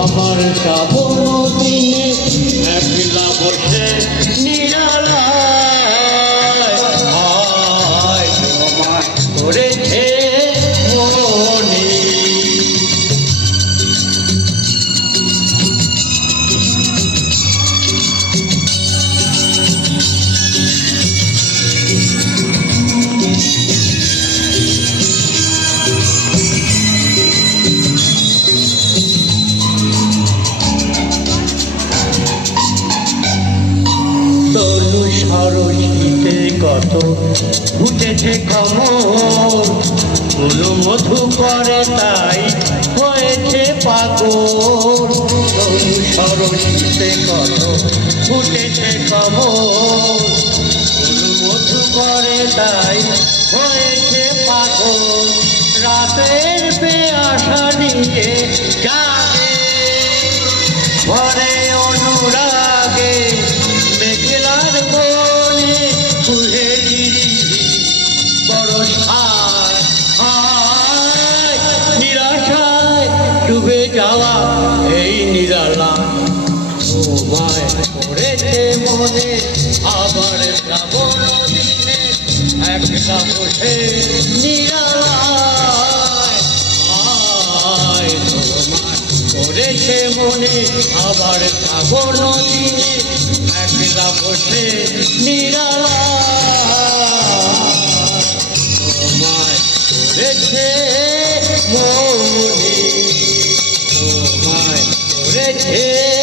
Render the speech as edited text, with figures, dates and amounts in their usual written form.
আমার শ্রাবণ দিনে একলা বসে নিরালায় তোমায় করেছে মনে। শীতে কত ফুটেছে কমল, ফুল মধু করে তাই হয়েছে পাগল। শীতে কত ফুটেছে কমল, ফুল মধু করে তাই হয়েছে পাগল। রাতের পেয়াসা নিয়ে জাগে ভরে অনুরাগে মেঘলার কোণে কুহেলিরি বরষায় নিরাশায় ডুবে যাওয়া এই নিরালা তোমায় করেছে মনে। আবার শ্রাবণ দিনে একলা বসে নিরালায় তোমায় করেছে মনে। আবার শ্রাবণ দিনে একলা বসে নিরালায় তোমায় করেছে মনে, তোমায় করেছে।